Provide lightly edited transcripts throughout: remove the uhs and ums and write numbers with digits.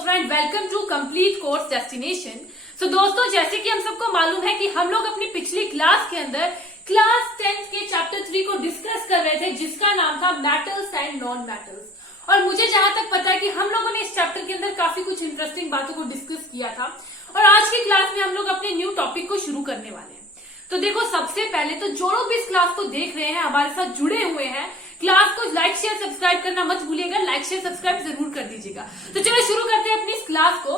Friend, welcome to complete course destination. So दोस्तों, जैसे कि हम सबको मालूम है कि हम लोग अपनी पिछली क्लास के अंदर क्लास 10th के चैप्टर 3 को डिस्कस कर रहे थे, जिसका नाम था मेटल्स एंड नॉन मेटल्स। और मुझे जहां तक पता है कि हम लोगों ने इस चैप्टर के अंदर काफी कुछ इंटरेस्टिंग बातों को डिस्कस किया था। और आज की क्लास में हम लोग अपने न्यू टॉपिक को शुरू करने वाले हैं। तो देखो, सबसे पहले तो जो लोग भी इस क्लास को देख रहे हैं, हमारे साथ जुड़े हुए हैं, क्लास को लाइक शेयर सब्सक्राइब करना मत भूलिएगा। लाइक शेयर सब्सक्राइब जरूर कर दीजिएगा। तो चलो शुरू करते हैं अपनी इस क्लास को।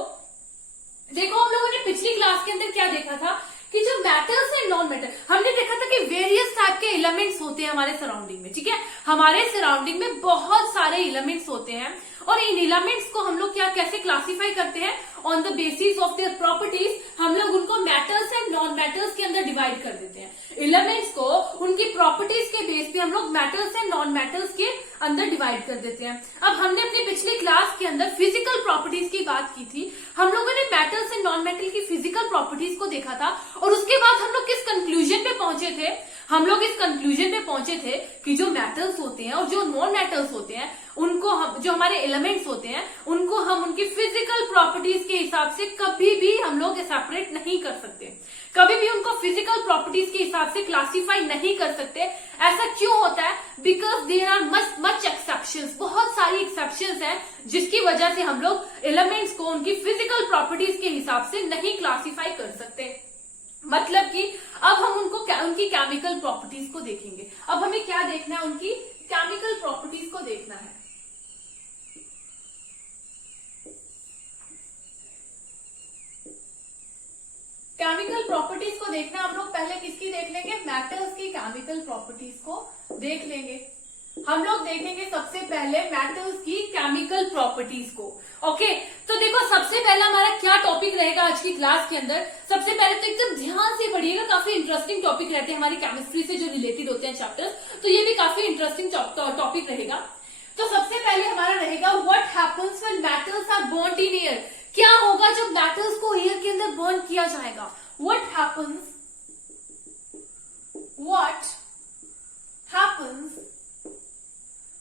देखो, हम लोगों ने पिछली क्लास के अंदर क्या देखा था कि जो मेटल्स है नॉन मेटल, हमने देखा था कि वेरियस टाइप के एलिमेंट्स होते हैं हमारे सराउंडिंग में। ठीक है, हमारे सराउंडिंग में बहुत सारे एलिमेंट्स होते हैं और इन एलिमेंट्स को हम लोग क्या कैसे क्लासिफाई करते हैं, on the basis of their properties हम लोग उनको मेटल्स एंड नॉन मेटल्स के अंदर डिवाइड कर देते हैं। एलिमेंट्स को उनकी प्रॉपर्टीज के बेस पे हम लोग मेटल्स एंड नॉन मेटल्स के अंदर डिवाइड कर देते हैं। अब हमने अपनी पिछली क्लास के अंदर फिजिकल प्रॉपर्टीज की बात की थी। हम लोगों ने मेटल्स एंड नॉन मेटल की फिजिकल प्रॉपर्टीज को देखा था और उसके बाद हम लोग किस कंक्लूजन पे पहुंचे थे? हम लोग इस कंक्लूजन पे पहुंचे थे कि जो मेटल्स होते हैं और जो नॉन मेटल्स होते हैं, उनको हम, जो हमारे एलिमेंट्स होते हैं, उनको हम उनकी फिजिकल प्रॉपर्टीज के हिसाब से कभी भी हम लोग सेपरेट नहीं कर सकते, कभी भी उनको फिजिकल प्रॉपर्टीज के हिसाब से क्लासिफाई नहीं कर सकते। ऐसा क्यों होता है? Because there are much exceptions, बहुत सारी एक्सेप्शंस हैं जिसकी वजह से हम लोग एलिमेंट्स को उनकी फिजिकल प्रॉपर्टीज के हिसाब से नहीं क्लासिफाई कर सकते। मतलब कि अब हम उनकी केमिकल प्रॉपर्टीज को देखेंगे। अब हमें क्या देखना है? उनकी केमिकल प्रॉपर्टीज को देखना है। केमिकल प्रॉपर्टीज को देखना हम लोग पहले किसकी देख लेंगे? मेटल्स की केमिकल प्रॉपर्टीज को देख लेंगे। हम लोग देखेंगे सबसे पहले मेटल्स की केमिकल प्रॉपर्टीज को। ओके, तो देखो, सबसे पहला हमारा क्या टॉपिक रहेगा आज की क्लास के अंदर? सबसे पहले तो एकदम ध्यान से पढ़िएगा, काफी इंटरेस्टिंग टॉपिक रहते हैं हमारी केमिस्ट्री से जो रिलेटेड होते हैं चैप्टर्स, तो ये भी काफी इंटरेस्टिंग टॉपिक रहेगा। तो सबसे पहले हमारा रहेगा what happens when metals are burned in air. क्या होगा जब मेटल्स को एयर के अंदर बर्न किया जाएगा? What happens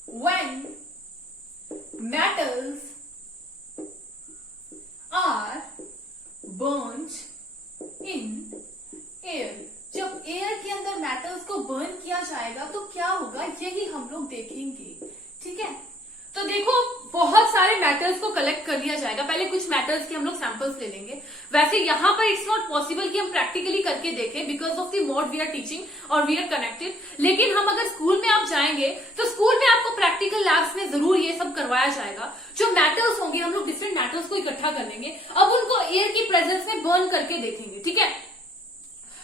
when metals are burnt in air। जब एयर के अंदर मेटल्स को बर्न किया जाएगा तो क्या होगा, यही हम लोग देखेंगे। ठीक है, तो देखो, बहुत सारे मेटल्स को कलेक्ट कर लिया जाएगा। पहले कुछ मेटल्स के हम लोग सैंपल्स ले लेंगे। वैसे यहाँ पर इट्स नॉट पॉसिबल कि हम प्रैक्टिकली करके देखें because of the mode we are teaching और वी आर कनेक्टेड। लेकिन हम अगर स्कूल में आप जाएंगे तो स्कूल में आपको प्रैक्टिकल लैब्स में जरूर ये सब करवाया जाएगा। जो मेटल्स होंगे, हम लोग डिफरेंट मेटल्स को इकट्ठा कर लेंगे, अब उनको एयर की प्रेजेंस में बर्न करके देखेंगे। ठीक है,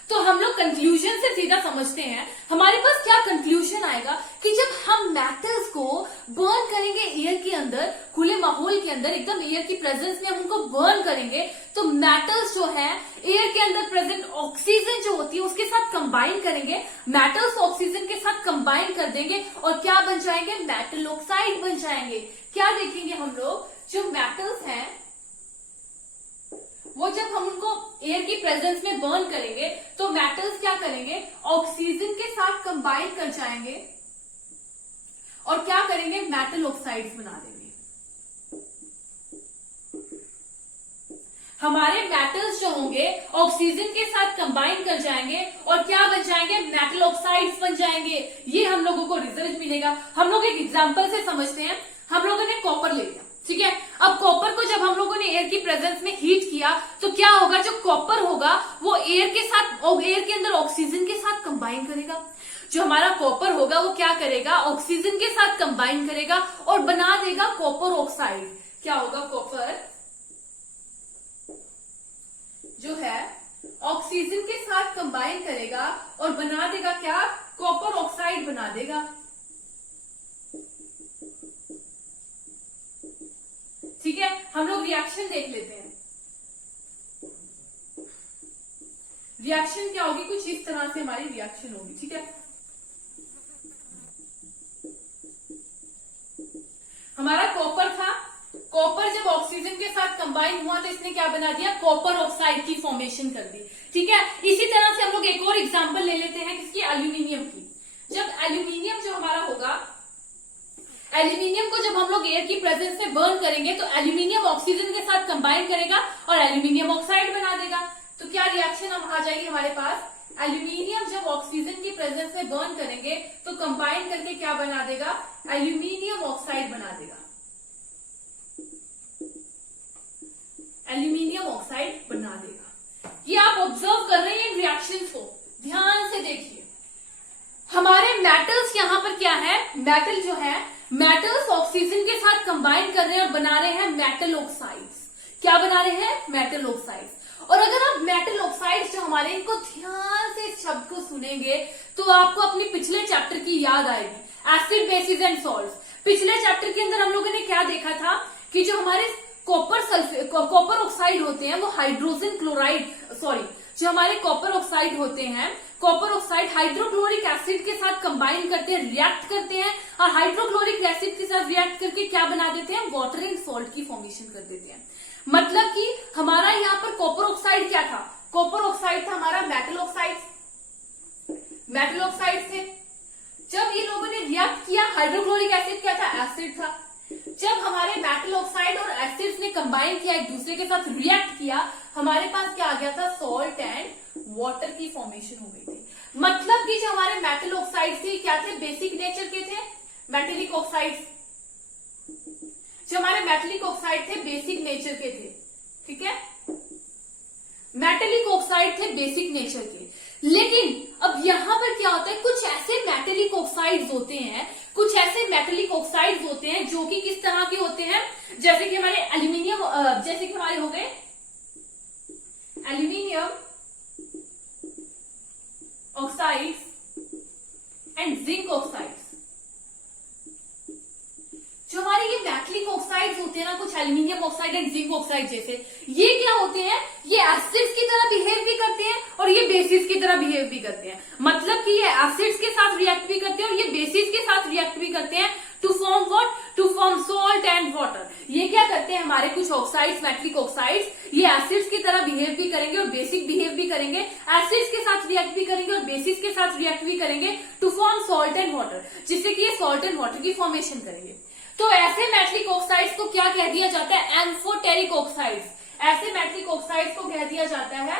तो हम लोग कंक्लूजन से सीधा समझते हैं। हमारे पास क्या कंक्लूजन आएगा कि जब हम मेटल्स को बर्न करेंगे एयर के अंदर, खुले माहौल के अंदर, एकदम एयर की प्रेजेंस में हम उनको बर्न करेंगे, तो मेटल्स जो है एयर के अंदर प्रेजेंट ऑक्सीजन जो होती है उसके साथ कंबाइन करेंगे। मेटल्स ऑक्सीजन के साथ कंबाइन कर देंगे और क्या बन जाएंगे? मेटल ऑक्साइड बन जाएंगे। क्या देखेंगे हम लोग? जो मेटल्स हैं वो जब हम उनको एयर की प्रेजेंस में बर्न करेंगे तो मेटल्स क्या करेंगे? ऑक्सीजन के साथ कंबाइन कर जाएंगे और क्या करेंगे? मेटल ऑक्साइड्स बना देंगे। हमारे मेटल्स जो होंगे ऑक्सीजन के साथ कंबाइन कर जाएंगे और क्या बन जाएंगे? मेटल ऑक्साइड्स बन जाएंगे। ये हम लोगों को रिजल्ट मिलेगा। हम लोग एक एग्जांपल से समझते हैं। हम लोगों ने कॉपर ले लिया। ठीक है, अब कॉपर को जब हम लोगों ने एयर की प्रेजेंस में हीट किया तो क्या होगा? जो कॉपर होगा वो एयर के अंदर ऑक्सीजन के साथ कंबाइन करेगा। जो हमारा कॉपर होगा वो क्या करेगा? ऑक्सीजन के साथ कंबाइन करेगा और बना देगा कॉपर ऑक्साइड। क्या होगा? कॉपर जो है ऑक्सीजन के साथ कंबाइन करेगा और बना देगा क्या? कॉपर ऑक्साइड बना देगा। ठीक है, हम लोग रिएक्शन देख लेते हैं। रिएक्शन क्या होगी? कुछ इस तरह से हमारी रिएक्शन होगी। ठीक है, हमारा कॉपर था, कॉपर जब ऑक्सीजन के साथ कंबाइन हुआ तो इसने क्या बना दिया? कॉपर ऑक्साइड की फॉर्मेशन कर दी। ठीक है, इसी तरह से हम लोग एक और एग्जांपल ले लेते हैं किसकी? एल्यूमिनियम की। जब एल्यूमिनियम जो हमारा होगा, एल्यूमिनियम को जब हम लोग एयर की प्रेजेंस में बर्न करेंगे तो एल्यूमिनियम ऑक्सीजन के साथ कंबाइन करेगा और एल्यूमिनियम ऑक्साइड बना देगा। तो क्या रिएक्शन हम आ जाएगी हमारे पास, एल्यूमिनियम जब ऑक्सीजन की प्रेजेंस में बर्न करेंगे तो कंबाइन करके क्या बना देगा, एल्यूमिनियम ऑक्साइड बना देगा, एल्यूमिनियम ऑक्साइड बना देगा। ये आप ऑब्जर्व कर रहे हैं इन रिएक्शंस को, ध्यान से देखिए। हमारे मेटल्स यहां पर क्या है, मेटल जो है, मेटल्स ऑक्सीजन के साथ कंबाइन कर रहे हैं और बना रहे हैं मेटल ऑक्साइड्स। क्या बना रहे हैं, मेटल ऑक्साइड्स। और अगर आप मेटल ऑक्साइड्स जो हमारे, इनको ध्यान से इस शब्द को सुनेंगे तो आपको अपने पिछले चैप्टर की याद आएगी, एसिड बेसिस एंड सॉल्ट्स। पिछले चैप्टर के अंदर हम लोगों ने क्या देखा था कि जो हमारे कॉपर ऑक्साइड होते हैं वो हाइड्रोजन क्लोराइड, जो हमारे कॉपर ऑक्साइड होते हैं, कॉपर ऑक्साइड हाइड्रोक्लोरिक एसिड के साथ कंबाइन करते हैं, रिएक्ट करते हैं और हाइड्रोक्लोरिक एसिड के साथ रिएक्ट करके क्या बना देते हैं, वाटर एंड सॉल्ट की फॉर्मेशन कर देते हैं। मतलब कि हमारा यहाँ पर कॉपर ऑक्साइड क्या था, कॉपर ऑक्साइड था हमारा मेटल ऑक्साइड, मेटल ऑक्साइड थे। जब ये लोगों ने रिएक्ट किया, हाइड्रोक्लोरिक एसिड क्या था, एसिड था। जब हमारे मेटल ऑक्साइड और एसिड्स ने कंबाइन किया, एक दूसरे के साथ रिएक्ट किया, हमारे पास क्या आ गया था, सॉल्ट एंड वाटर की फॉर्मेशन हो गई थी। मतलब कि जो हमारे मेटल ऑक्साइड थे क्या थे, बेसिक नेचर के थे, मेटेलिक ऑक्साइड। जो हमारे मेटेलिक ऑक्साइड थे बेसिक नेचर के थे, ठीक है, मेटेलिक ऑक्साइड थे बेसिक नेचर के। लेकिन अब यहां पर क्या होता है, कुछ ऐसे मेटेलिक ऑक्साइड्स होते हैं, कुछ ऐसे मेटेलिक ऑक्साइड्स होते हैं जो कि किस तरह के होते हैं, जैसे कि हमारे एल्यूमिनियम, जैसे कि हमारे हो गए aluminium oxides and zinc oxides. जो हमारे ये मेटलिक ऑक्साइड्स होते हैं ना, कुछ aluminium oxide and zinc oxide जैसे, ये क्या होते हैं, ये एसिड्स की तरह बिहेव भी करते हैं और ये बेसिस की तरह बिहेव भी करते हैं। मतलब कि ये एसिड्स के साथ रिएक्ट भी करते हैं और ये बेसिस के साथ रिएक्ट भी करते हैं to form what, to form salt and water. ये क्या करते हैं, हमारे कुछ ऑक्साइड्स, मेटलिक ऑक्साइड्स, ये एसिड्स की तरह बिहेव भी करेंगे और बेसिक बिहेव भी करेंगे, एसिड्स के साथ रिएक्ट भी करेंगे और बेसिस के साथ रिएक्ट भी करेंगे to form salt and water, जिससे कि ये सॉल्ट एंड वाटर की फॉर्मेशन करेंगे। तो ऐसे मेटलिक ऑक्साइड्स को क्या कह दिया जाता है, एम्फोटेरिक ऑक्साइड्स। ऐसे मेटलिक ऑक्साइड्स को कह दिया जाता है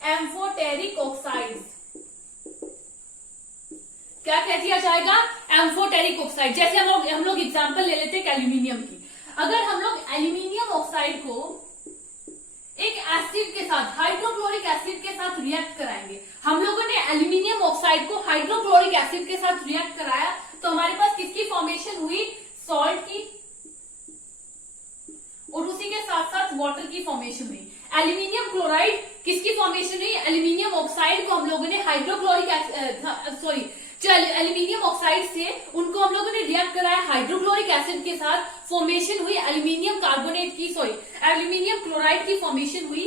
एम्फोटेरिक ऑक्साइड्स। क्या कह दिया जाएगा, एम्फोटेरिक ऑक्साइड। जैसे हम लोग एग्जांपल ले लेते हैं एल्यूमिनियम की। अगर हम लोग एल्यूमिनियम ऑक्साइड को एक एसिड के साथ, हाइड्रोक्लोरिक एसिड के साथ रिएक्ट कराएंगे, हम लोगों ने एल्यूमिनियम ऑक्साइड को हाइड्रोक्लोरिक एसिड के साथ रिएक्ट कराया तो हमारे पास किसकी फॉर्मेशन हुई, सॉल्ट की, और उसी के साथ साथ वाटर की फॉर्मेशन हुई। एल्यूमिनियम क्लोराइड किसकी फॉर्मेशन हुई, एल्यूमिनियम ऑक्साइड को हम लोगों ने हाइड्रोक्लोरिक जो एल्यूमिनियम ऑक्साइड थे उनको हम लोगों ने रिएक्ट कराया हाइड्रोक्लोरिक एसिड के साथ, फॉर्मेशन हुई एल्यूमिनियम कार्बोनेट की, एल्यूमिनियम क्लोराइड की फॉर्मेशन हुई,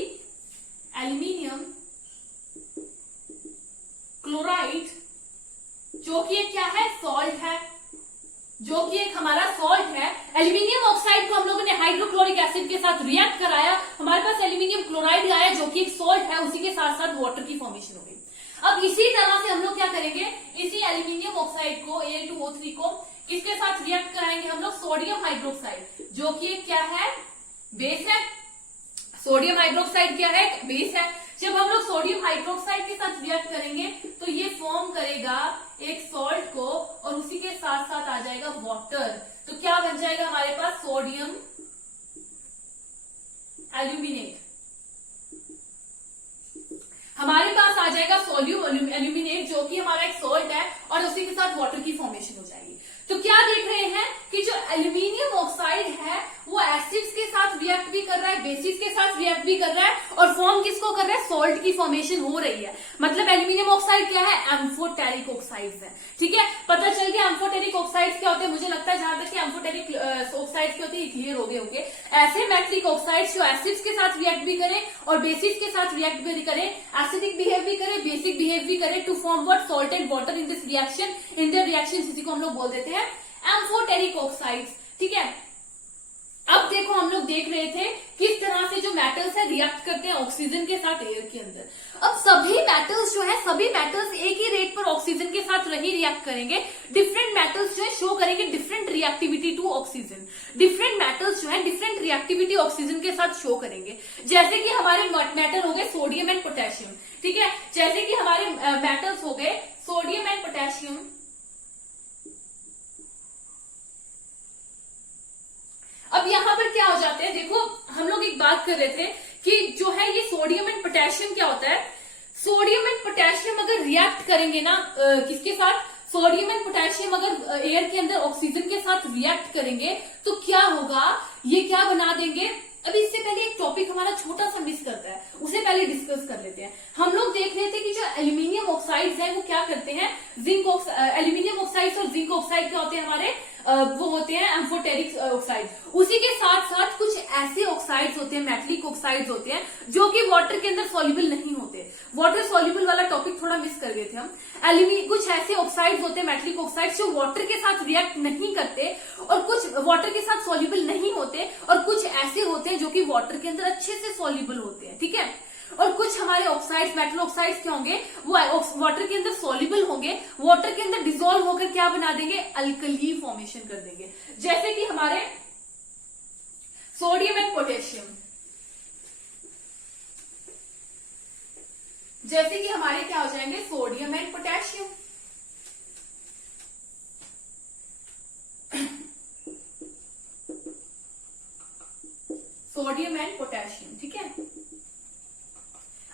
एल्यूमिनियम क्लोराइड, जो कि एक क्या है, सॉल्ट है, जो कि एक हमारा सॉल्ट है। एल्यूमिनियम ऑक्साइड को हम लोगों ने हाइड्रोक्लोरिक एसिड के साथ रिएक्ट कराया, हमारे पास एल्यूमिनियम क्लोराइड आया जो कि एक सॉल्ट है, उसी के साथ साथ वाटर की फॉर्मेशन हो गई। अब इसी तरह से हम लोग क्या करेंगे, इसी एल्यूमिनियम ऑक्साइड को, Al2O3 को किसके साथ रिएक्ट कराएंगे हम लोग, सोडियम हाइड्रोक्साइड, जो कि एक क्या है, बेस है। सोडियम हाइड्रोक्साइड क्या है, बेस है। जब हम लोग सोडियम हाइड्रोक्साइड के साथ रिएक्ट करेंगे तो ये फॉर्म करेगा एक सॉल्ट को और उसी के साथ साथ आ जाएगा वाटर। तो क्या बन जाएगा हमारे पास, सोडियम एल्यूमिनेट। हमारे पास आ जाएगा सोडियम एल्यूमिनेट, जो कि हमारा एक सॉल्ट है और उसी के साथ वाटर की फॉर्मेशन हो जाएगी। तो क्या देख रहे हैं कि जो एल्यूमिनियम ऑक्साइड है वो एसिड्स के साथ रिएक्ट भी कर रहा है, बेसिस के साथ रिएक्ट भी कर रहा है और फॉर्म किसको कर रहा है, सॉल्ट की फॉर्मेशन हो रही है। मतलब एल्यूमिनियम ऑक्साइड क्या है, एम्फोटेरिक ऑक्साइड्स है। ठीक है, पता चल गया एम्फोटेरिक ऑक्साइड्स क्या होते हैं। मुझे लगता है जहां तक कि एम्फोटेरिक ऑक्साइड्स क्या होते हैं क्लियर हो गए होंगे। ऐसे मेटलिक ऑक्साइड्स जो एसिड्स के साथ रिएक्ट भी करें और बेसिस के साथ रिएक्ट भी करें, एसिडिक बिहेव भी करे, बेसिक बिहेव भी करे, to form what, salt and water in this reaction, in the reaction, इसी को हम लोग बोल देते हैं एम्फोटेरिक ऑक्साइड्स। ठीक है, अब देखो हम लोग देख रहे थे किस तरह से जो मेटल्स है रिएक्ट करते हैं ऑक्सीजन के साथ एयर के अंदर। अब सभी मेटल्स जो है, सभी मेटल्स एक ही रेट पर ऑक्सीजन के साथ नहीं रिएक्ट करेंगे। डिफरेंट मेटल्स जो है शो करेंगे different reactivity to oxygen. Different metals जो है डिफरेंट रिएक्टिविटी ऑक्सीजन के साथ शो करेंगे। जैसे कि हमारे मेटल हो गए सोडियम एंड पोटेशियम, ठीक है। जैसे कि हमारे मेटल्स हो गए सोडियम एंड पोटेशियम। अब यहां पर क्या हो जाते हैं, देखो हम लोग एक बात कर रहे थे कि जो है ये सोडियम एंड पोटेशियम क्या होता है। सोडियम एंड पोटेशियम अगर रिएक्ट करेंगे ना किसके साथ, सोडियम एंड पोटेशियम अगर एयर के अंदर ऑक्सीजन के साथ रिएक्ट करेंगे तो क्या होगा, ये क्या बना देंगे। अभी इससे पहले एक टॉपिक हमारा छोटा सा मिस करता है, उसे पहले डिस्कस कर लेते हैं। हम लोग देख रहे थे कि जो एल्यूमिनियम ऑक्साइड्स हैं वो क्या करते हैं, एल्यूमिनियम ऑक्साइड्स और जिंक ऑक्साइड क्या होते हैं हमारे, वो होते हैं एम्फोटेरिक ऑक्साइड। उसी के साथ साथ कुछ ऐसे ऑक्साइड्स होते हैं, मेटलिक ऑक्साइड्स होते हैं जो कि वाटर के अंदर सॉल्युबल नहीं होते। वाटर सॉल्युबल वाला टॉपिक थोड़ा मिस कर गए थे हम। कुछ ऐसे ऑक्साइड्स होते हैं, मेटलिक ऑक्साइड्स, जो वाटर के साथ रिएक्ट नहीं करते और कुछ वाटर के साथ सॉल्युबल नहीं होते, और कुछ ऐसे होते हैं जो कि वाटर के अंदर अच्छे से सॉल्युबल होते हैं, ठीक है। और कुछ हमारे ऑक्साइड्स, मेटल ऑक्साइड्स क्या होंगे, वो वाटर के अंदर सॉल्युबल होंगे, वाटर के अंदर डिसॉल्व होकर क्या बना देंगे, अल्कली फॉर्मेशन कर देंगे। जैसे कि हमारे सोडियम एंड पोटेशियम, जैसे कि हमारे क्या हो जाएंगे sodium and potassium. Sodium and potassium, ठीक है।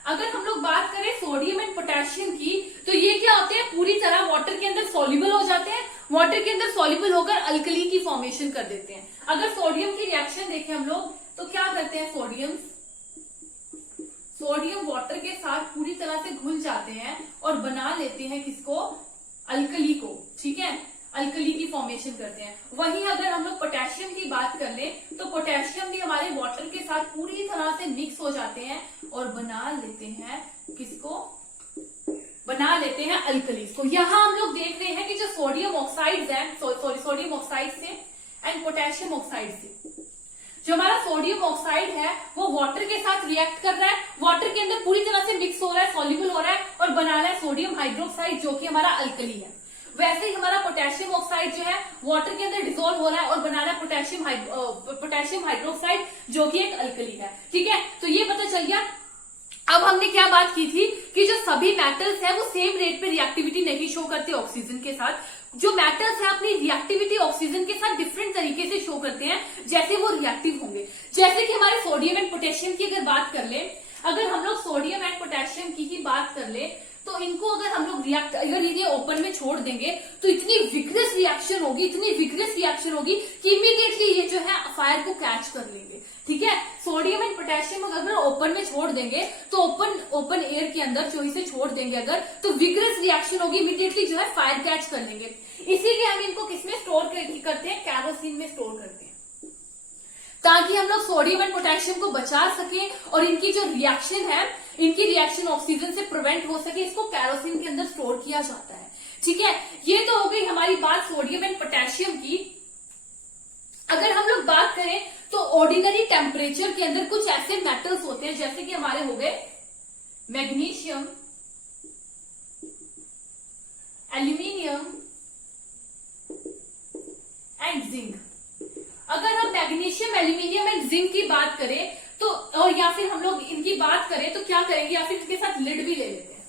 अगर हम लोग बात करें सोडियम एंड पोटेशियम की, तो ये क्या होते हैं, पूरी तरह वाटर के अंदर सॉल्युबल हो जाते हैं, वाटर के अंदर सॉल्युबल होकर अल्कली की फॉर्मेशन कर देते हैं। अगर सोडियम की रिएक्शन देखें हम लोग तो क्या करते हैं, सोडियम वाटर के साथ पूरी तरह से घुल जाते हैं और बना लेते हैं किसको, अल्कली को, ठीक है, अल्कली की फॉर्मेशन करते हैं। वहीं अगर हम लोग पोटेशियम की बात कर ले तो पोटेशियम भी हमारे वाटर के साथ पूरी तरह से मिक्स हो जाते हैं और बना लेते हैं किसको, बना लेते हैं अल्कलीज को। यहां हम लोग देख रहे हैं कि जो सोडियम ऑक्साइड्स हैं, सोडियम ऑक्साइड से एंड पोटेशियम ऑक्साइड से, जो हमारा सोडियम ऑक्साइड है वो वाटर के साथ रिएक्ट कर रहा है, वाटर के अंदर पूरी तरह से मिक्स हो रहा है, सॉल्युबल हो रहा है और बना रहा है सोडियम हाइड्रोक्साइड जो कि हमारा अल्कली है। वैसे ही हमारा पोटेशियम ऑक्साइड जो है वाटर के अंदर डिसॉल्व हो रहा है और बना रहा है पोटेशियम हाइड्रोक्साइड जो कि एक अल्कली है, ठीक है। तो ये पता चल गया। अब हमने क्या बात की थी कि जो सभी मेटल्स हैं वो सेम रेट पे रिएक्टिविटी नहीं शो करते ऑक्सीजन के साथ। जो मेटल्स हैं अपनी रिएक्टिविटी ऑक्सीजन के साथ डिफरेंट तरीके से शो करते हैं, जैसे वो रिएक्टिव होंगे। जैसे कि हमारे सोडियम एंड पोटेशियम की अगर बात कर ले, अगर हम लोग सोडियम एंड पोटेशियम की ही बात कर ले तो इनको अगर हम लोग अगर ये ओपन में छोड़ देंगे तो इतनी विग्रस रिएक्शन होगी, इतनी विग्रस रिएक्शन होगी कि इमीडिएटली ये जो है फायर को कैच कर लेंगे, ठीक है। सोडियम एंड पोटेशियम अगर ओपन में छोड़ देंगे तो ओपन एयर के अंदर जो इसे छोड़ देंगे अगर, तो विग्रस रिएक्शन होगी, इमीडिएटली जो है फायर कैच कर लेंगे। इसीलिए हम इनको किसमें स्टोर करते हैं, कैरोसिन में स्टोर करते हैं, ताकि हम लोग सोडियम एंड पोटेशियम को बचा सके और इनकी जो रिएक्शन है, इनकी रिएक्शन ऑक्सीजन से प्रिवेंट हो सके, इसको कैरोसिन के अंदर स्टोर किया जाता है, ठीक है। ये तो हो गई हमारी बात सोडियम एंड पोटेशियम की। अगर हम लोग बात करें तो ऑर्डिनरी टेम्परेचर के अंदर कुछ ऐसे मेटल्स होते हैं जैसे कि हमारे हो गए मैग्नीशियम, एल्यूमिनियम एंड जिंक। अगर हम मैग्नीशियम, एल्यूमिनियम एंड जिंक की बात करें तो, और या फिर हम लोग इनकी बात करें तो क्या करेंगे, या फिर इनके साथ लिड भी ले लेते हैं।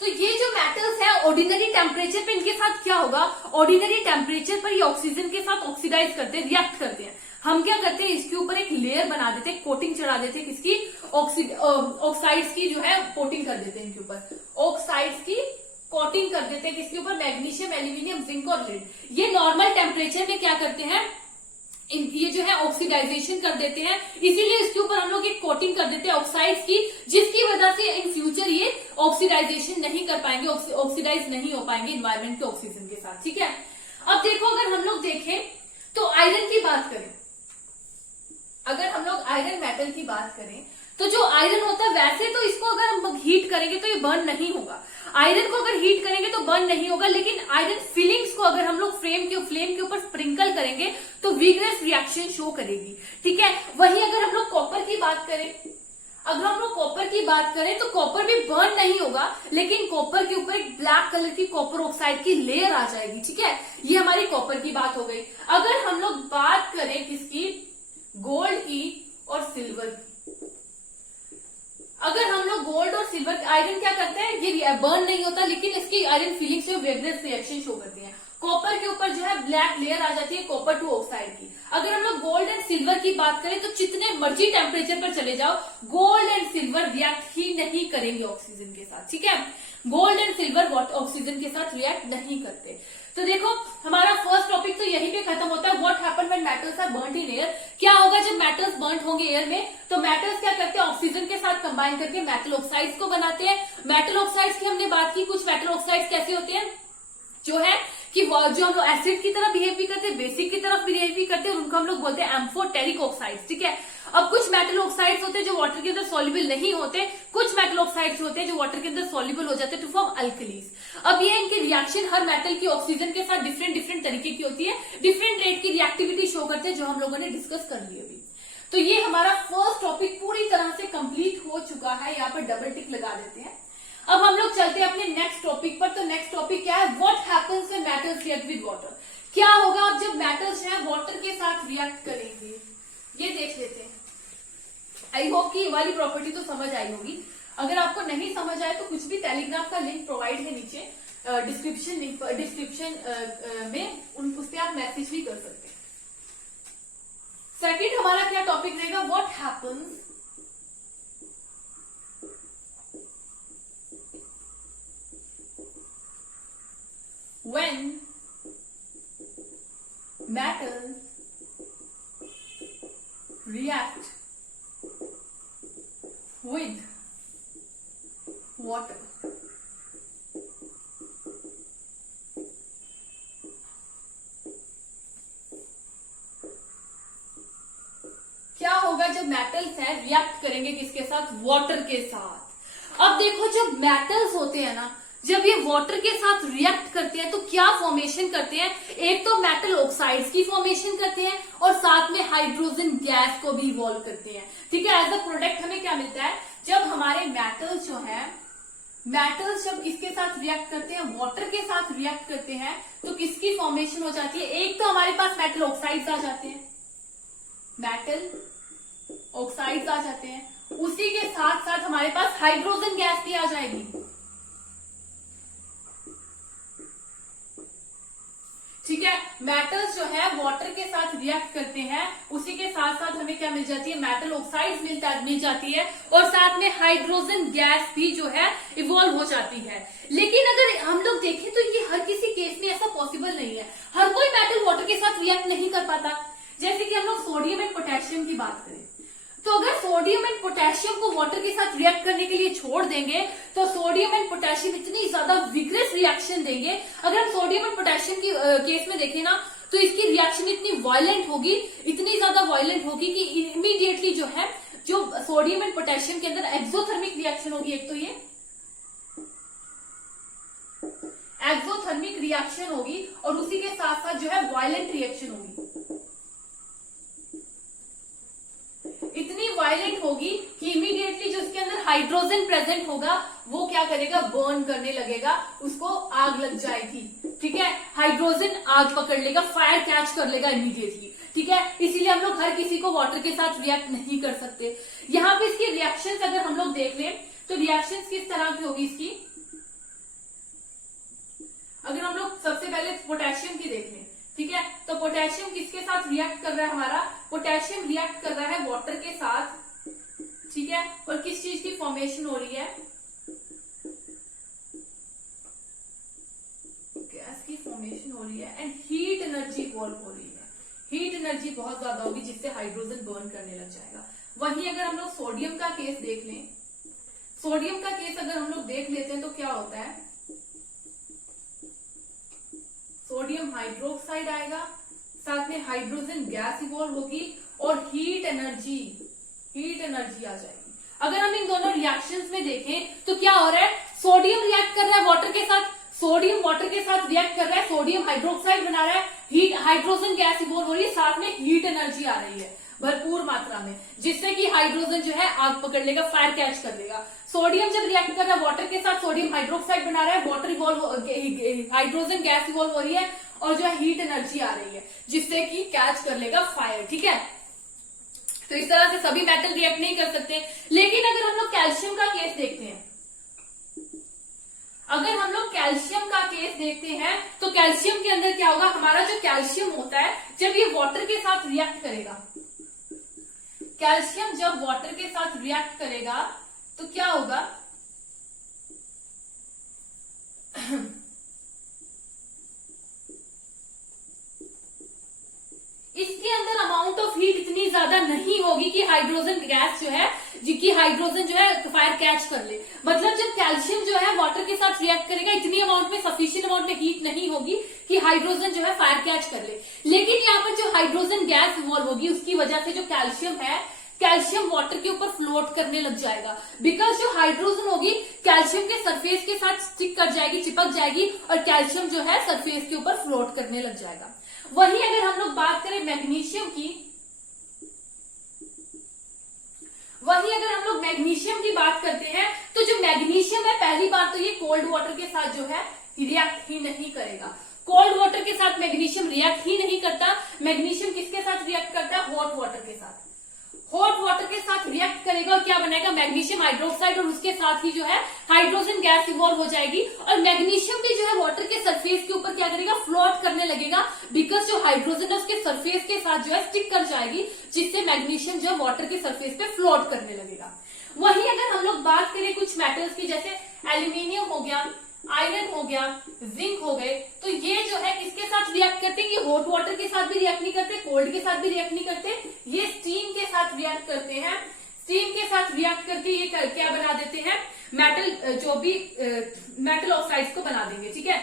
तो ये जो मेटल्स है ऑर्डिनरी टेम्परेचर पे इनके साथ क्या होगा, ऑर्डिनरी टेम्परेचर पर ये ऑक्सीजन के साथ ऑक्सीडाइज करते हैं, रिएक्ट करते हैं। हम क्या करते हैं, इसके ऊपर एक लेयर बना देते हैं, कोटिंग चढ़ा देते हैं, किसकी, ऑक्साइड्स की जो है कोटिंग कर देते हैं इनके ऊपर, ऑक्साइड्स की कोटिंग कर देते हैं किसके ऊपर, मैग्नीशियम, एल्यूमिनियम, जिंक और लिड। ये नॉर्मल टेम्परेचर में क्या करते हैं, ये जो है ऑक्सीडाइजेशन कर देते हैं, इसीलिए इसके ऊपर हम लोग एक कोटिंग कर देते हैं ऑक्साइड्स की, जिसकी वजह से इन फ्यूचर ये ऑक्सीडाइजेशन नहीं कर पाएंगे, ऑक्सीडाइज नहीं हो पाएंगे इन्वायरमेंट के ऑक्सीजन के साथ, ठीक है। अब देखो अगर हम लोग देखें तो आयरन की बात करें, अगर हम लोग आयरन मेटल की बात करें तो जो आयरन होता है वैसे तो इसको अगर हम हीट करेंगे तो ये बर्न नहीं होगा, आयरन को अगर हीट करेंगे तो बर्न नहीं होगा, लेकिन आयरन फिलिंग्स को अगर हम लोग फ्लेम के ऊपर स्प्रिंकल करेंगे तो विगरस रिएक्शन शो करेगी। ठीक है, वहीं अगर हम लोग कॉपर की बात करें, तो कॉपर भी बर्न नहीं होगा, लेकिन कॉपर के ऊपर एक ब्लैक कलर की कॉपर ऑक्साइड की लेयर आ जाएगी। ठीक है, ये हमारी कॉपर की बात हो गई। अगर हम लोग बात करें किसकी, गोल्ड की और सिल्वर की, अगर हम लोग गोल्ड और सिल्वर, आयरन क्या करते हैं, ये बर्न नहीं होता, लेकिन इसकी आयरन फीलिंग से वेगनेस रिएक्शन शो करती है। कॉपर के ऊपर जो है ब्लैक लेयर आ जाती है कॉपर टू ऑक्साइड की। अगर हम लोग गोल्ड एंड सिल्वर की बात करें तो जितने मर्जी टेम्परेचर पर चले जाओ, गोल्ड एंड सिल्वर रिएक्ट ही नहीं करेंगे ऑक्सीजन के साथ। ठीक है, गोल्ड एंड सिल्वर ऑक्सीजन के साथ रिएक्ट नहीं करते। तो देखो हमारा फर्स्ट टॉपिक तो यहीं पे खत्म होता है, what happen when metals are burned in air. क्या होगा जब मेटल्स बर्न्ड होंगे एयर में, तो मेटल्स क्या करते हैं, ऑक्सीजन के साथ कंबाइन करके मेटल ऑक्साइड्स को बनाते हैं। मेटल ऑक्साइड्स की हमने बात की, कुछ मेटल ऑक्साइड्स कैसे होते हैं, जो है कि जो हम लोग एसिड की तरह बिहेव भी करते हैं, बेसिक की तरफ बिहेव भी करते हैं, उनको हम लोग बोलते हैं एम्फोटेरिक ऑक्साइड्स। ठीक है, अब कुछ मेटल ऑक्साइड्स होते हैं जो वाटर के अंदर सॉल्युबल नहीं होते, कुछ मेटल ऑक्साइड्स होते हैं जो वाटर के अंदर सॉल्युबल हो जाते हैं टू फॉर्म अल्कलीज। अब ये इनकी रिएक्शन हर मेटल की ऑक्सीजन के साथ डिफरेंट तरीके की होती है, डिफरेंट रेट की रिएक्टिविटी शो करते हैं, जो हम लोगों ने डिस्कस कर ली अभी। तो ये हमारा फर्स्ट टॉपिक पूरी तरह से कंप्लीट हो चुका है, यहाँ पर डबल टिक लगा देते हैं। अब हम लोग चलते हैं अपने नेक्स्ट टॉपिक पर। तो नेक्स्ट टॉपिक क्या है, what happens when metals react with water. क्या होगा अब जब मेटल्स हैं वाटर के साथ रिएक्ट करेंगे, ये देख लेते हैं। आई होप कि ये वाली प्रॉपर्टी तो समझ आई होगी। अगर आपको नहीं समझ आए तो कुछ भी, टेलीग्राम का लिंक प्रोवाइड है नीचे डिस्क्रिप्शन में, उस पर आप मैसेज भी कर सकते हैं। सेकंड हमारा क्या टॉपिक रहेगा, what happens when metals react with water। क्या होगा जब मेटल्स है रिएक्ट करेंगे किसके साथ, वाटर के साथ। अब देखो जब मेटल्स होते हैं ना, जब ये वाटर के साथ रिएक्ट करते हैं तो क्या फॉर्मेशन करते हैं, एक तो मेटल ऑक्साइड्स की फॉर्मेशन करते हैं और साथ में हाइड्रोजन गैस को भी इवॉल्व करते हैं। ठीक है, एज अ प्रोडक्ट हमें क्या मिलता है, जब हमारे मेटल्स जो है, मेटल्स जब इसके साथ रिएक्ट करते हैं, वाटर के साथ रिएक्ट करते हैं, तो किसकी फॉर्मेशन हो जाती है, एक तो हमारे पास मेटल ऑक्साइड्स आ जाते हैं, मेटल ऑक्साइड्स आ जाते हैं, उसी के साथ साथ हमारे पास हाइड्रोजन गैस भी आ जाएगी। ठीक है, मेटल्स जो है वाटर के साथ रिएक्ट करते हैं, उसी के साथ साथ हमें क्या मिल जाती है, मेटल ऑक्साइड्स मिल जाती है, और साथ में हाइड्रोजन गैस भी जो है इवॉल्व हो जाती है। लेकिन अगर हम लोग देखें तो ये हर किसी केस में ऐसा पॉसिबल नहीं है, हर कोई मेटल वाटर के साथ रिएक्ट नहीं कर पाता। जैसे कि हम लोग सोडियम एंड पोटेशियम की बात करें, तो अगर सोडियम एंड पोटेशियम को वाटर के साथ रिएक्ट करने के लिए छोड़ देंगे तो सोडियम एंड पोटेशियम इतनी ज्यादा विग्रेस रिएक्शन देंगे। अगर हम सोडियम एंड पोटेशियम की केस में देखें ना, तो इसकी रिएक्शन इतनी वायलेंट होगी, इतनी ज्यादा वायलेंट होगी कि इमीडिएटली जो है, जो सोडियम एंड पोटेशियम के अंदर एक्सोथर्मिक रिएक्शन होगी, एक तो ये एक्सोथर्मिक रिएक्शन होगी और उसी के साथ साथ जो है वायलेंट रिएक्शन होगी। इतनी वायलेंट होगी कि इमीडिएटली जो उसके अंदर हाइड्रोजन प्रेजेंट होगा वो क्या करेगा, बर्न करने लगेगा, उसको आग लग जाएगी। ठीक है, हाइड्रोजन आग पकड़ लेगा, फायर कैच कर लेगा इमीडिएटली। ठीक है, इसीलिए हम लोग हर किसी को वाटर के साथ रिएक्ट नहीं कर सकते। यहाँ पे इसकी रिएक्शंस अगर हम लोग देख लें तो रिएक्शंस किस तरह की होगी इसकी, अगर हम लोग सबसे पहले पोटेशियम की देख लें। ठीक है, तो पोटेशियम किसके साथ रिएक्ट कर रहा है, हमारा पोटेशियम रिएक्ट कर रहा है वाटर के साथ। ठीक है, और किस चीज की फॉर्मेशन हो रही है, गैस की फॉर्मेशन हो रही है एंड हीट एनर्जी इवॉल्व हो रही है। हीट एनर्जी बहुत ज्यादा होगी जिससे हाइड्रोजन बर्न करने लग जाएगा। वहीं अगर हम लोग सोडियम का केस देख लें, सोडियम का केस अगर हम लोग देख लेते हैं तो क्या होता है, सोडियम हाइड्रोक्साइड आएगा, साथ में हाइड्रोजन गैस इवॉल्व होगी और हीट एनर्जी आ जाएगी। अगर हम इन दोनों रिएक्शंस में देखें तो क्या हो रहा है, सोडियम रिएक्ट कर रहा है वाटर के साथ, सोडियम वाटर के साथ रिएक्ट कर रहा है, सोडियम हाइड्रोक्साइड बना रहा है, हीट हाइड्रोजन गैस इवॉल्व हो रही है, साथ में हीट एनर्जी आ रही है भरपूर मात्रा में, जिससे कि हाइड्रोजन जो है आग पकड़ लेगा, फायर कैच कर लेगा। सोडियम जब रिएक्ट कर रहा है वाटर के साथ, सोडियम हाइड्रोक्साइड बना रहा है, water evolve, hydrogen gas evolve हो रही है और जो है हीट एनर्जी आ रही है, जिससे कि कैच कर लेगा फायर। ठीक है, तो इस तरह से सभी मेटल रिएक्ट नहीं कर सकते। लेकिन अगर हम लोग कैल्शियम का केस देखते हैं, अगर हम लोग कैल्शियम का केस देखते हैं तो कैल्शियम के अंदर क्या होगा, हमारा जो कैल्शियम होता है जब ये वाटर के साथ रिएक्ट करेगा, कैल्शियम जब वाटर के साथ रिएक्ट करेगा तो क्या होगा, इसके अंदर अमाउंट ऑफ हीट इतनी ज्यादा नहीं होगी कि हाइड्रोजन गैस जो है, जिसकी हाइड्रोजन जो है फायर कैच कर ले। मतलब जब कैल्शियम जो है वाटर के साथ रिएक्ट करेगा, इतनी अमाउंट में, सफिशिएंट अमाउंट में हीट नहीं होगी कि हाइड्रोजन जो है फायर कैच कर ले। लेकिन यहाँ पर जो हाइड्रोजन गैस इवॉल्व होगी उसकी वजह से जो कैल्शियम है, कैल्शियम वाटर के ऊपर फ्लोट करने लग जाएगा, बिकॉज जो हाइड्रोजन होगी कैल्शियम के सरफेस के साथ स्टिक कर जाएगी, चिपक जाएगी, और कैल्शियम जो है सरफेस के ऊपर फ्लोट करने लग जाएगा। वहीं अगर हम लोग बात करें मैग्नीशियम की, वहीं अगर हम लोग मैग्नीशियम की बात करते हैं तो जो मैग्नीशियम है, पहली बात तो ये कोल्ड वाटर के साथ जो है रिएक्ट ही नहीं करेगा। कोल्ड वाटर के साथ मैग्नीशियम रिएक्ट ही नहीं करता। मैग्नीशियम किसके साथ रिएक्ट करता है, हॉट वाटर के साथ। हॉट वाटर के साथ रिएक्ट करेगा और क्या बनेगा, मैग्नीशियम हाइड्रोक्साइड, और उसके साथ ही जो है हाइड्रोजन गैस इवॉल्व हो जाएगी, और मैग्नीशियम भी जो है वाटर के सरफेस के ऊपर क्या करेगा, फ्लोट करने लगेगा, बिकॉज जो हाइड्रोजन है उसके सरफेस के साथ जो है स्टिक कर जाएगी, जिससे मैग्नीशियम जो है वाटर के सरफेस पे फ्लोट करने लगेगा। वहीं अगर हम लोग बात करें कुछ मेटल्स की, जैसे एल्यूमिनियम हो गया, आयरन हो गया, जिंक हो गए, तो ये जो है किसके साथ रिएक्ट करते हैं, ये हॉट वाटर के साथ भी रिएक्ट नहीं करते, कोल्ड के साथ भी रिएक्ट नहीं करते, ये स्टीम के साथ रिएक्ट करते हैं। स्टीम के साथ रिएक्ट करके ये क्या बना देते हैं, मेटल, जो भी मेटल ऑक्साइड्स को बना देंगे। ठीक है,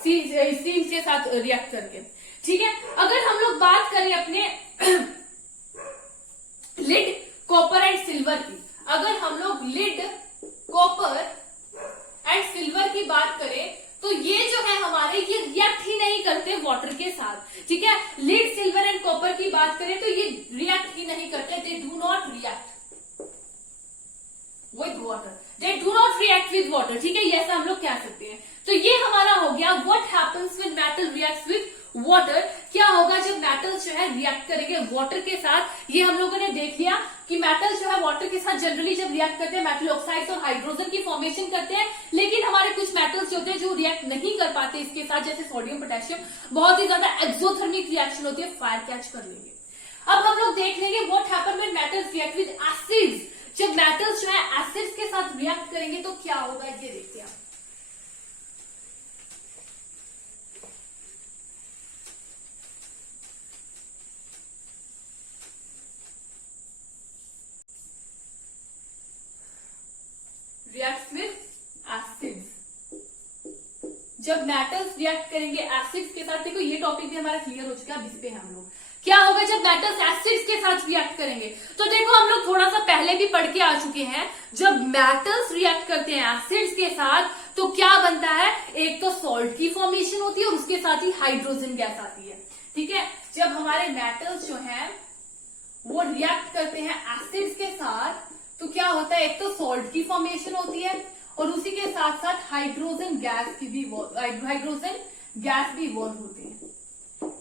स्टीम के साथ रिएक्ट करके। ठीक है, अगर हम लोग बात करें अपने लिड, कॉपर एंड सिल्वर की, अगर हम लोग लिड, कॉपर एंड सिल्वर की बात करें तो ये जो है हमारे, ये रिएक्ट ही नहीं करते वाटर के साथ। ठीक है, लीड, सिल्वर एंड कॉपर की बात करें तो ये रिएक्ट ही नहीं करते, they do not react with water, they do not react with water. ठीक है, ये ऐसा हम लोग कह सकते हैं। तो ये हमारा हो गया what happens when metal reacts with water. क्या होगा जब मेटल्स जो है रिएक्ट करेंगे वाटर के साथ। ये हम लोगों ने देख लिया कि मेटल्स जो है वाटर के साथ जनरली जब रिएक्ट करते हैं मेटल ऑक्साइड्स और हाइड्रोजन की फॉर्मेशन करते हैं, लेकिन हमारे कुछ मेटल्स जो होते हैं जो रिएक्ट नहीं कर पाते इसके साथ, जैसे सोडियम, पोटेशियम, बहुत ही ज्यादा एक्सोथर्मिक रिएक्शन होती है, फायर कैच कर लेंगे। अब हम लोग देख लेंगे what happen when metals react with acids. जब मेटल्स जो है एसिड्स के साथ रिएक्ट करेंगे तो क्या होगा, ये देखते हैं। रिएक्ट विद एसिड्स, जब मेटल्स रिएक्ट करेंगे एसिड्स के साथ, देखो ये टॉपिक भी हमारा क्लियर हो चुका है, इस पे हम लोग क्या होगा जब मेटल्स एसिड्स के साथ रिएक्ट करेंगे। तो देखो हम लोग थोड़ा सा पहले भी पढ़ के आ चुके हैं, जब मेटल्स रिएक्ट करते हैं एसिड्स के साथ तो क्या बनता है, एक तो सॉल्ट की फॉर्मेशन होती है और उसके साथ ही हाइड्रोजन गैस आती है। ठीक है, जब हमारे मेटल्स जो है वो रिएक्ट करते हैं एसिड्स के साथ तो क्या होता है, एक तो सॉल्ट की फॉर्मेशन होती है और उसी के साथ साथ हाइड्रोजन गैस भी इवॉल्व होते हैं।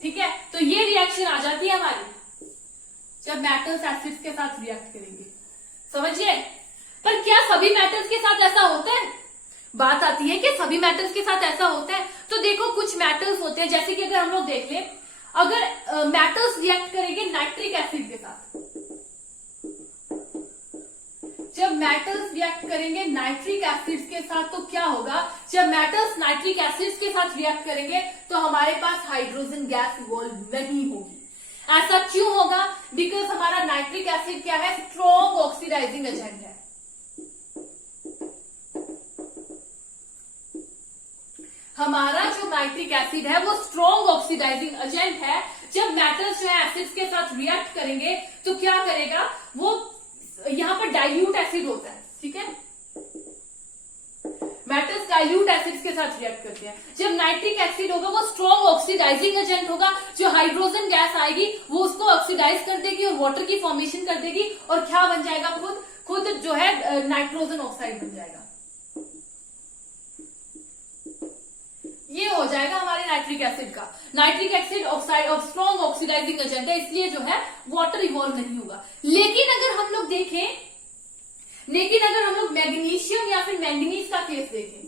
ठीक है, तो ये रिएक्शन आ जाती है हमारी जब मेटल्स एसिड्स के साथ रिएक्ट करेंगे, समझिए। पर क्या सभी मेटल्स के साथ ऐसा होता है, बात आती है कि सभी मेटल्स के साथ ऐसा होता है। तो देखो कुछ मेटल्स होते हैं, जैसे कि अगर हम लोग देख ले, अगर मेटल्स रिएक्ट करेंगे नाइट्रिक एसिड के साथ, जब मेटल्स रिएक्ट करेंगे नाइट्रिक एसिड्स के साथ तो क्या होगा, जब मेटल्स नाइट्रिक एसिड्स के साथ रिएक्ट करेंगे तो हमारे पास हाइड्रोजन गैस इवॉल्व नहीं होगी। ऐसा क्यों होगा, बिकॉज हमारा नाइट्रिक एसिड क्या है, स्ट्रॉन्ग ऑक्सीडाइजिंग एजेंट है। हमारा जो नाइट्रिक एसिड है वो स्ट्रॉन्ग ऑक्सीडाइजिंग एजेंट है। जब मेटल्स जो है एसिड्स के साथ रिएक्ट करेंगे तो क्या करेगा, वो यहाँ पर डाइल्यूट एसिड होता है, ठीक है, मेटल्स डाइल्यूट एसिड्स के साथ रिएक्ट करते हैं। जब नाइट्रिक एसिड होगा वो स्ट्रॉन्ग ऑक्सीडाइजिंग एजेंट होगा, जो हाइड्रोजन गैस आएगी वो उसको ऑक्सीडाइज कर देगी और वाटर की फॉर्मेशन कर देगी और क्या बन जाएगा, खुद जो है नाइट्रोजन ऑक्साइड बन जाएगा। ये हो जाएगा हमारे नाइट्रिक एसिड का। नाइट्रिक एसिड ऑक्साइड और स्ट्रॉन्ग ऑक्सीडाइजिंग एजेंट है, इसलिए जो है वाटर इवॉल्व नहीं होगा। लेकिन अगर हम लोग मैग्नीशियम या फिर मैंगनीज का केस देखें,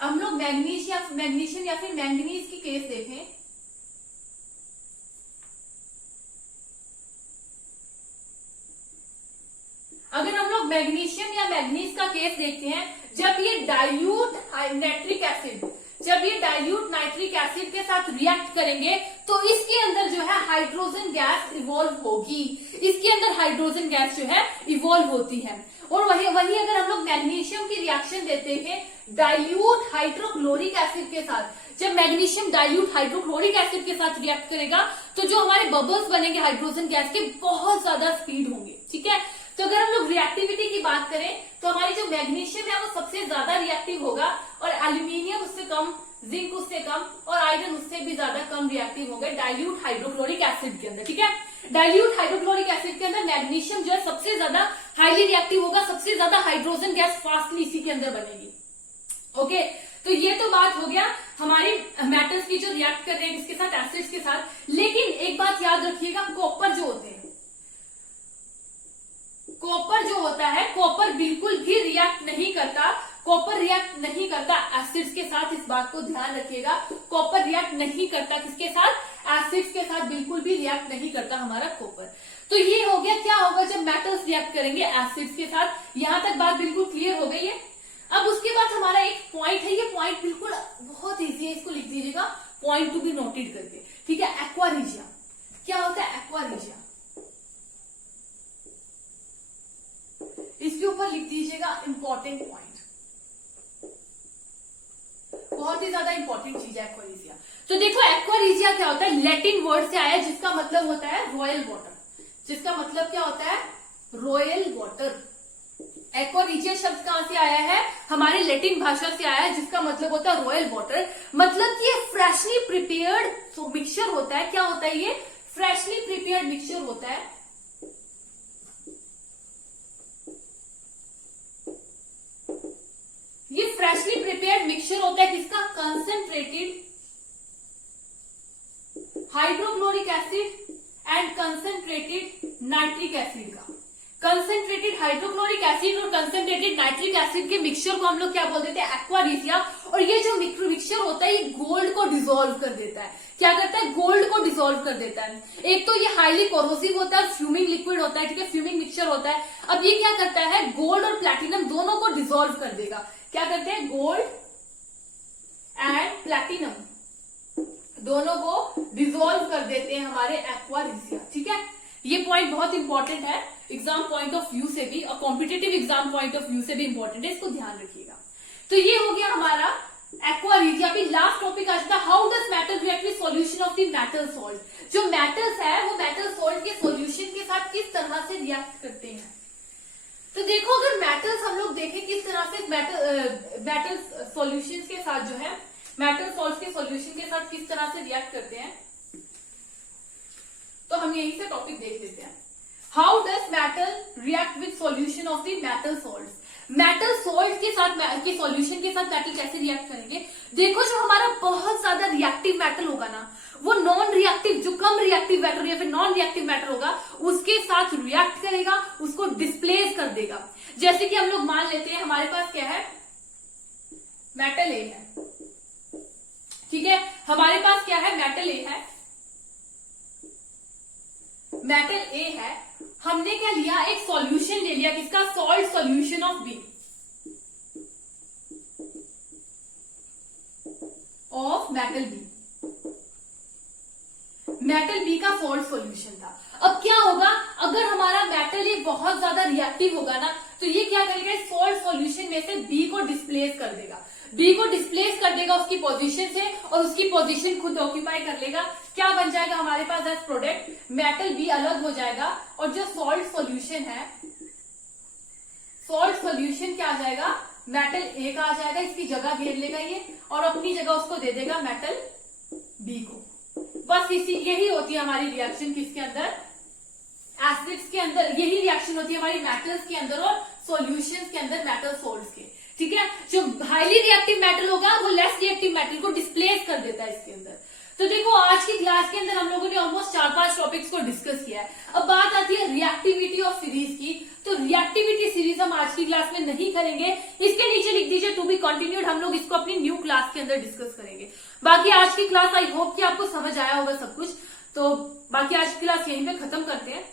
हम लोग मैग्नीशियम या फिर मैंगनीज की केस देखें, अगर हम लोग मैग्नीशियम या मैंगनीज का केस देखते हैं, जब ये डाइल्यूट नाइट्रिक एसिड के साथ रिएक्ट करेंगे तो इसके अंदर जो है हाइड्रोजन गैस इवॉल्व होगी, इसके अंदर हाइड्रोजन गैस जो है इवॉल्व होती है। और वही अगर हम लोग मैग्नीशियम की रिएक्शन देते हैं डाइल्यूट हाइड्रोक्लोरिक एसिड के साथ, जब मैग्नीशियम डाइल्यूट हाइड्रोक्लोरिक एसिड के साथ रिएक्ट करेगा तो जो हमारे बबल्स बनेंगे हाइड्रोजन गैस के बहुत ज्यादा स्पीड होंगे, ठीक है। तो अगर हम लोग रिएक्टिविटी की बात करें तो हमारी जो मैग्नीशियम है वो सबसे ज्यादा रिएक्टिव होगा और एल्यूमिनियम उससे कम, जिंक उससे कम और आयरन उससे भी ज्यादा कम रिएक्टिव होंगे डाइल्यूट हाइड्रोक्लोरिक एसिड के अंदर, ठीक है। डाइल्यूट हाइड्रोक्लोरिक एसिड के अंदर मैग्नीशियम जो है सबसे ज्यादा हाईली रिएक्टिव होगा, सबसे ज्यादा हाइड्रोजन गैस फास्टली इसी के अंदर बनेगी। ओके, तो ये तो बात हो गया हमारी मेटल्स की जो रिएक्ट कर रहे हैं इसके साथ, एसिड्स के साथ। लेकिन एक बात याद रखिएगा, कॉपर जो होते हैं, कॉपर जो होता है, कॉपर बिल्कुल भी रिएक्ट नहीं करता, कॉपर रिएक्ट नहीं करता एसिड्स के साथ, इस बात को ध्यान रखिएगा। कॉपर रिएक्ट नहीं करता किसके साथ, एसिड्स के साथ बिल्कुल भी रिएक्ट नहीं करता हमारा कॉपर। तो ये हो गया, क्या होगा जब मेटल्स रिएक्ट करेंगे एसिड्स के साथ। यहां तक बात बिल्कुल क्लियर हो गई है। अब उसके बाद हमारा एक पॉइंट है, ये पॉइंट बिल्कुल बहुत इजी है, इसको लिख दीजिएगा पॉइंट टू बी नोटेड करके, ठीक है। एक्वा रीजिया, क्या होता है एक्वा रीजिया, इसके ऊपर लिख दीजिएगा इंपॉर्टेंट पॉइंट, बहुत ही ज्यादा इंपॉर्टेंट चीज है एक्वा रीजिया। तो देखो एक्वा रीजिया क्या होता है, लैटिन वर्ड से आया जिसका मतलब होता है रॉयल वाटर, जिसका मतलब क्या होता है, रॉयल वाटर। एक्वा रीजिया शब्द कहां से आया है, हमारे लैटिन भाषा से आया है, जिसका मतलब होता है रॉयल वाटर। मतलब कि ये फ्रेशली प्रिपेयर्ड मिक्सचर होता है। क्या होता है ये, फ्रेशली प्रिपेयर्ड मिक्सचर होता है। ये फ्रेशली प्रिपेयर्ड मिक्सचर होता है किसका, concentrated hydrochloric acid and concentrated nitric acid का। कंसंट्रेटेड हाइड्रोक्लोरिक एसिड और कंसंट्रेटेड नाइट्रिक एसिड के मिक्सचर को हम लोग क्या बोल देते हैं, एक्वा रीजिया। और ये जो मिक्सचर होता है ये गोल्ड को डिसॉल्व कर देता है। क्या करता है, गोल्ड को डिसॉल्व कर देता है। एक तो ये हाईली कोरोसिव होता है, फ्यूमिंग लिक्विड होता है, ठीक है, फ्यूमिंग मिक्सचर होता है। अब ये क्या करता है, गोल्ड और प्लैटिनम दोनों को डिसॉल्व कर देगा। क्या करते हैं, गोल्ड एंड प्लैटिनम दोनों को डिसॉल्व कर देते हैं हमारे एक्वा रीजिया, ठीक है। ये पॉइंट बहुत इंपॉर्टेंट है, एग्जाम पॉइंट ऑफ व्यू से भी और competitive exam point of view से भी इंपॉर्टेंट है, इसको ध्यान रखिएगा। तो ये हो गया हमारा एक्वा रीजिया। अभी लास्ट टॉपिक आ जाता है, how does metal react with solution of the metal salt. जो मेटल्स है वो मेटल सॉल्ट के सॉल्यूशन के साथ किस तरह से रिएक्ट करते हैं। तो देखो, अगर मेटल्स हम लोग देखें किस तरह से मेटल सॉल्यूशन के साथ जो है, मेटल सॉल्ट के सॉल्यूशन के साथ किस तरह से रिएक्ट करते हैं, तो हम यहीं से टॉपिक देख लेते हैं। How does metal react with solution of the metal salt. Metal salt के साथ के सॉल्यूशन के साथ मेटल कैसे रिएक्ट करेंगे। देखो, जो हमारा बहुत ज्यादा रिएक्टिव मेटल होगा ना, वो नॉन रिएक्टिव, जो कम रिएक्टिव मेटल या फिर नॉन रिएक्टिव मेटल होगा उसके साथ रिएक्ट करेगा, उसको डिस्प्लेस कर देगा। जैसे कि हम लोग मान लेते हैं हमारे पास क्या है, मेटल ए है, ठीक है, हमारे पास क्या है, मेटल ए है, मेटल ए है। हमने क्या लिया, एक सॉल्यूशन ले लिया, किसका, salt solution of B, of metal B. Metal B का सॉल्ट सॉल्यूशन था। अब क्या होगा, अगर हमारा मेटल ए बहुत ज्यादा रिएक्टिव होगा ना, तो ये क्या करेगा, सॉल्ट सॉल्यूशन में से बी को डिस्प्लेस कर देगा। बी को डिस्प्लेस कर देगा उसकी पोजीशन से और उसकी पोजीशन खुद ऑक्यूपाई कर लेगा। क्या बन जाएगा हमारे पास एज प्रोडक्ट, मेटल बी अलग हो जाएगा और जो सॉल्ट सॉल्यूशन है, सॉल्ट सॉल्यूशन क्या आ जाएगा, मेटल ए का आ जाएगा, इसकी जगह घेर लेगा ये और अपनी जगह उसको दे देगा मेटल बी को। बस यही होती है हमारी रिएक्शन किसके अंदर, एसिड्स के अंदर। यही रिएक्शन होती है हमारी मेटल्स के अंदर और सॉल्यूशंस के अंदर मेटल सोल्ट्स के। ठीक है, जो हाईली रिएक्टिव मेटल होगा वो लेस रिएक्टिव मेटल को डिस्प्लेस कर देता है इसके अंदर। तो देखो आज की क्लास के अंदर हम लोगों ने ऑलमोस्ट 4-5 टॉपिक्स को डिस्कस किया है। अब बात आती है रिएक्टिविटी ऑफ सीरीज की। तो रिएक्टिविटी सीरीज हम आज की क्लास में नहीं करेंगे, इसके नीचे लिख दीजिए टू बी कंटिन्यूड, हम लोग इसको अपनी न्यू क्लास के अंदर डिस्कस करेंगे। बाकी आज की क्लास आई होप कि आपको समझ आया होगा सब कुछ। तो बाकी आज की क्लास यहीं पे खत्म करते हैं।